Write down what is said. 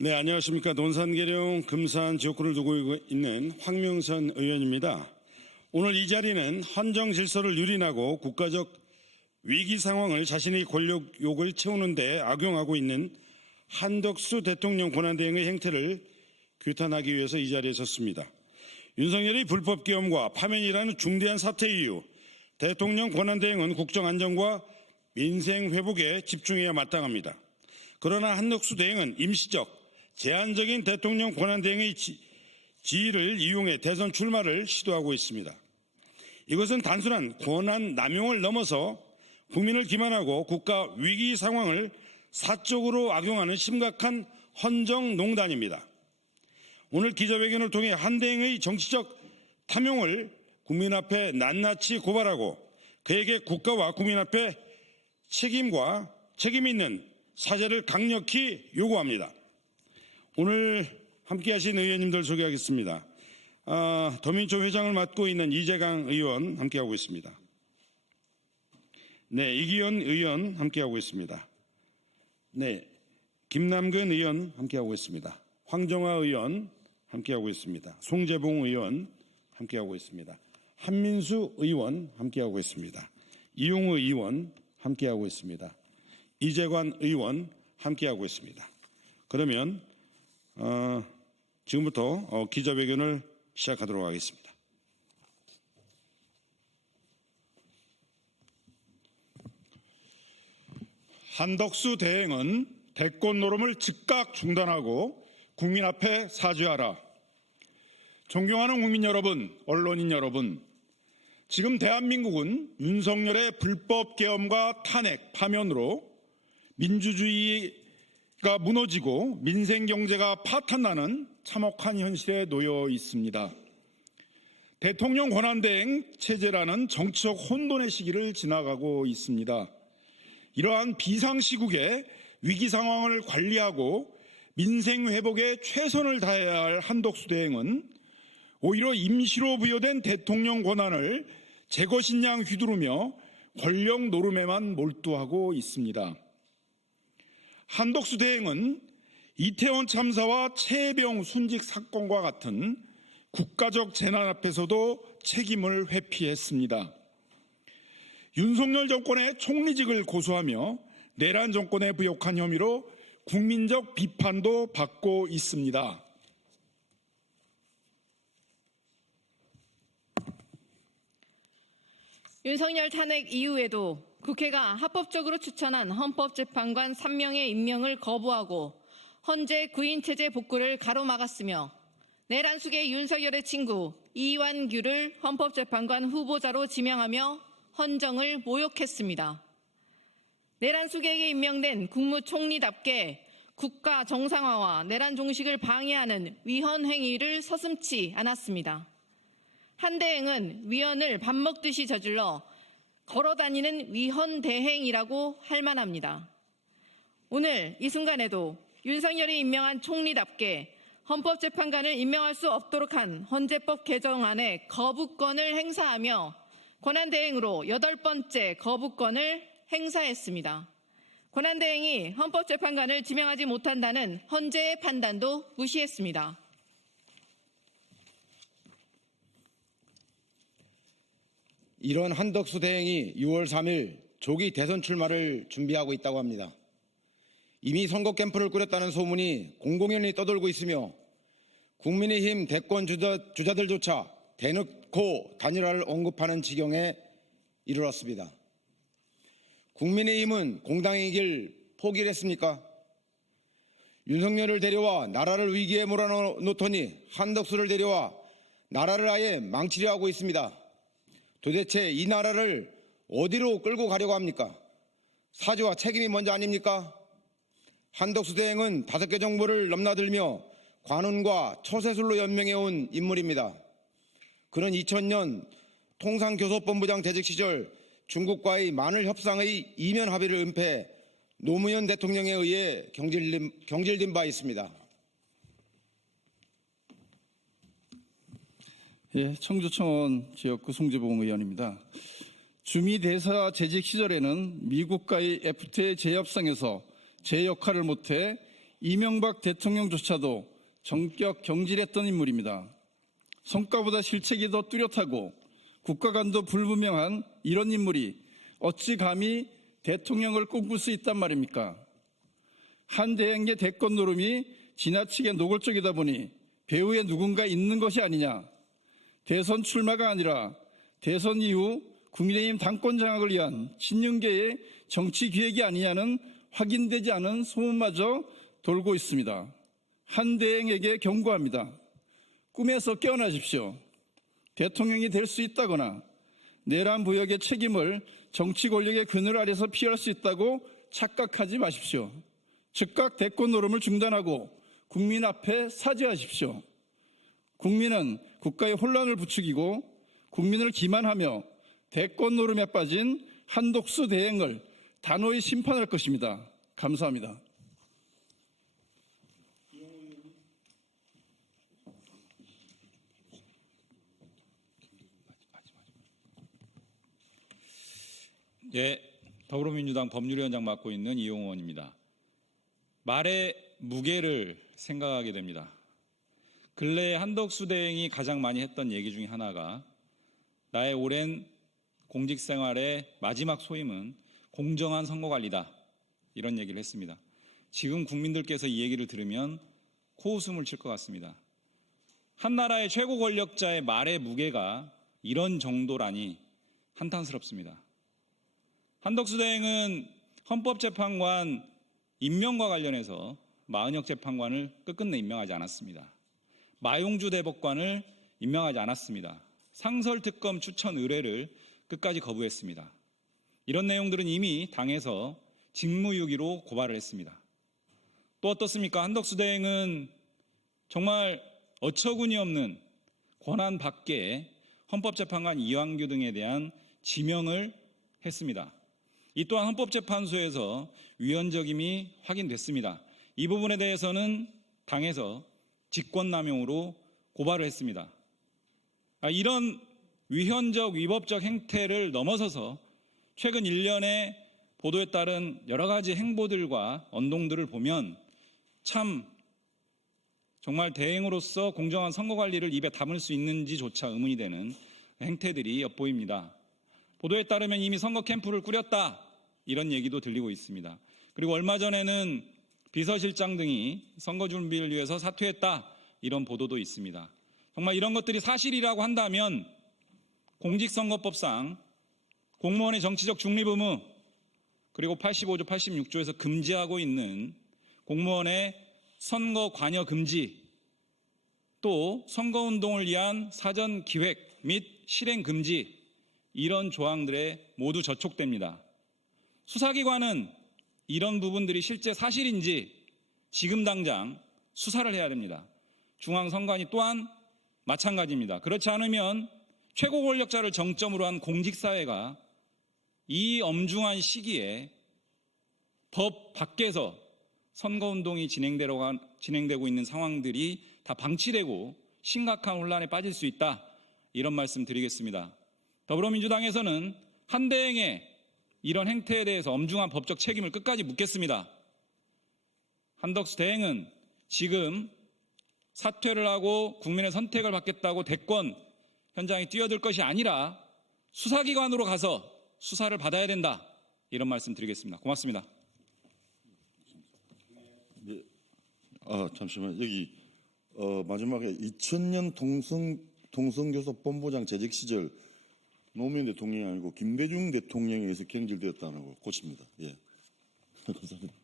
네, 안녕하십니까. 논산계령 금산 지역구를 두고 있는 황명선 의원입니다. 오늘 이 자리는 헌정 질서를 유린하고 국가적 위기 상황을 자신의 권력욕을 채우는 데 악용하고 있는 한덕수 대통령 권한대행의 행태를 규탄하기 위해서 이 자리에 섰습니다. 윤석열의 불법 계엄과 파면이라는 중대한 사태 이후 대통령 권한대행은 국정안정과 민생 회복에 집중해야 마땅합니다. 그러나 한덕수 대행은 임시적, 제한적인 대통령 권한대행의 지위를 이용해 대선 출마를 시도하고 있습니다. 이것은 단순한 권한 남용을 넘어서 국민을 기만하고 국가 위기 상황을 사적으로 악용하는 심각한 헌정농단입니다. 오늘 기자회견을 통해 한 대행의 정치적 탐욕을 국민 앞에 낱낱이 고발하고 그에게 국가와 국민 앞에 책임 있는 사죄를 강력히 요구합니다. 오늘 함께하신 의원님들 소개하겠습니다. 더민초 회장을 맡고 있는 이재강 의원 함께하고 있습니다. 네, 이기현 의원 함께하고 있습니다. 네, 김남근 의원 함께하고 있습니다. 황정화 의원 함께하고 있습니다. 송재봉 의원 함께하고 있습니다. 한민수 의원 함께하고 있습니다. 이용우 의원 함께하고 있습니다. 이재관 의원 함께하고 있습니다. 그러면 지금부터 기자회견을 시작하도록 하겠습니다. 한덕수 대행은 대권 노름을 즉각 중단하고 국민 앞에 사죄하라. 존경하는 국민 여러분, 언론인 여러분, 지금 대한민국은 윤석열의 불법 계엄과 탄핵, 파면으로 민주주의가 무너지고 민생 경제가 파탄나는 참혹한 현실에 놓여 있습니다. 대통령 권한대행 체제라는 정치적 혼돈의 시기를 지나가고 있습니다. 이러한 비상시국에 위기 상황을 관리하고 민생 회복에 최선을 다해야 할 한덕수 대행은 오히려 임시로 부여된 대통령 권한을 제 것인 양 휘두르며 권력 노름에만 몰두하고 있습니다. 한덕수 대행은 이태원 참사와 최혜병 순직 사건과 같은 국가적 재난 앞에서도 책임을 회피했습니다. 윤석열 정권의 총리직을 고수하며 내란 정권에 부역한 혐의로 국민적 비판도 받고 있습니다. 윤석열 탄핵 이후에도 국회가 합법적으로 추천한 헌법재판관 3명의 임명을 거부하고 헌재 구인체제 복구를 가로막았으며 내란 숙의 윤석열의 친구 이완규를 헌법재판관 후보자로 지명하며 헌정을 모욕했습니다. 내란 숙에게 임명된 국무총리답게 국가 정상화와 내란 종식을 방해하는 위헌 행위를 서슴지 않았습니다. 한 대행은 위헌을 밥 먹듯이 저질러 걸어다니는 위헌 대행이라고 할 만합니다. 오늘 이 순간에도 윤석열이 임명한 총리답게 헌법재판관을 임명할 수 없도록 한 헌재법 개정안에 거부권을 행사하며 권한대행으로 8번째 거부권을 행사했습니다. 권한대행이 헌법재판관을 지명하지 못한다는 헌재의 판단도 무시했습니다. 이런 한덕수 대행이 6월 3일 조기 대선 출마를 준비하고 있다고 합니다. 이미 선거 캠프를 꾸렸다는 소문이 공공연히 떠돌고 있으며 국민의힘 대권 주자들조차 대놓고 단일화를 언급하는 지경에 이르렀습니다. 국민의힘은 공당의 길 포기를 했습니까? 윤석열을 데려와 나라를 위기에 몰아놓더니 한덕수를 데려와 나라를 아예 망치려 하고 있습니다. 도대체 이 나라를 어디로 끌고 가려고 합니까? 사죄와 책임이 먼저 아닙니까? 한덕수 대행은 5개 정부를 넘나들며 관훈과 처세술로 연명해온 인물입니다. 그는 2000년 통상교섭본부장 재직 시절 중국과의 만일 협상의 이면 합의를 은폐해 노무현 대통령에 의해 경질된 바 있습니다. 예, 청주청원 지역구 송재봉 의원입니다. 주미 대사 재직 시절에는 미국과의 FTA 재협상에서 제 역할을 못해 이명박 대통령조차도 전격 경질했던 인물입니다. 성과보다 실책이 더 뚜렷하고 국가관도 불분명한 이런 인물이 어찌 감히 대통령을 꿈꿀 수 있단 말입니까? 한 대행의 대권 노름이 지나치게 노골적이다 보니 배후에 누군가 있는 것이 아니냐, 대선 출마가 아니라 대선 이후 국민의힘 당권 장악을 위한 친윤계의 정치 기획이 아니냐는 확인되지 않은 소문마저 돌고 있습니다. 한 대행에게 경고합니다. 꿈에서 깨어나십시오. 대통령이 될 수 있다거나 내란 부역의 책임을 정치 권력의 그늘 아래서 피할 수 있다고 착각하지 마십시오. 즉각 대권 노름을 중단하고 국민 앞에 사죄하십시오. 국민은 국가의 혼란을 부추기고 국민을 기만하며 대권 노름에 빠진 한독수 대행을 단호히 심판할 것입니다. 감사합니다. 예, 더불어민주당 법률위원장 맡고 있는 이용호 의원입니다. 말의 무게를 생각하게 됩니다. 근래에 한덕수 대행이 가장 많이 했던 얘기 중에 하나가 나의 오랜 공직생활의 마지막 소임은 공정한 선거관리다, 이런 얘기를 했습니다. 지금 국민들께서 이 얘기를 들으면 코웃음을 칠 것 같습니다. 한 나라의 최고 권력자의 말의 무게가 이런 정도라니 한탄스럽습니다. 한덕수 대행은 헌법재판관 임명과 관련해서 마은혁 재판관을 끝끝내 임명하지 않았습니다. 마용주 대법관을 임명하지 않았습니다. 상설특검 추천 의뢰를 끝까지 거부했습니다. 이런 내용들은 이미 당에서 직무유기로 고발을 했습니다. 또 어떻습니까? 한덕수 대행은 정말 어처구니 없는 권한 밖에 헌법재판관 이완규 등에 대한 지명을 했습니다. 이 또한 헌법재판소에서 위헌적임이 확인됐습니다. 이 부분에 대해서는 당에서 직권남용으로 고발을 했습니다. 이런 위헌적 위법적 행태를 넘어서서 최근 1년의 보도에 따른 여러 가지 행보들과 언동들을 보면 참 정말 대행으로서 공정한 선거관리를 입에 담을 수 있는지조차 의문이 되는 행태들이 엿보입니다. 보도에 따르면 이미 선거 캠프를 꾸렸다, 이런 얘기도 들리고 있습니다. 그리고 얼마 전에는 비서실장 등이 선거 준비를 위해서 사퇴했다, 이런 보도도 있습니다. 정말 이런 것들이 사실이라고 한다면 공직선거법상 공무원의 정치적 중립 의무, 그리고 85조, 86조에서 금지하고 있는 공무원의 선거 관여 금지, 또 선거운동을 위한 사전 기획 및 실행 금지, 이런 조항들에 모두 저촉됩니다. 수사기관은 이런 부분들이 실제 사실인지 지금 당장 수사를 해야 됩니다. 중앙선관위 또한 마찬가지입니다. 그렇지 않으면 최고 권력자를 정점으로 한 공직사회가 이 엄중한 시기에 법 밖에서 선거운동이 진행되고 있는 상황들이 다 방치되고 심각한 혼란에 빠질 수 있다, 이런 말씀 드리겠습니다. 더불어민주당에서는 한 대행의 이런 행태에 대해서 엄중한 법적 책임을 끝까지 묻겠습니다. 한덕수 대행은 지금 사퇴를 하고 국민의 선택을 받겠다고 대권 현장에 뛰어들 것이 아니라 수사기관으로 가서 수사를 받아야 된다, 이런 말씀 드리겠습니다. 고맙습니다. 네. 잠시만, 여기 마지막에 2000년 통성교섭본부장 재직 시절 노무현 대통령이 아니고 김대중 대통령에 의해서 경질되었다는 걸 고칩니다. 예. 감사합니다.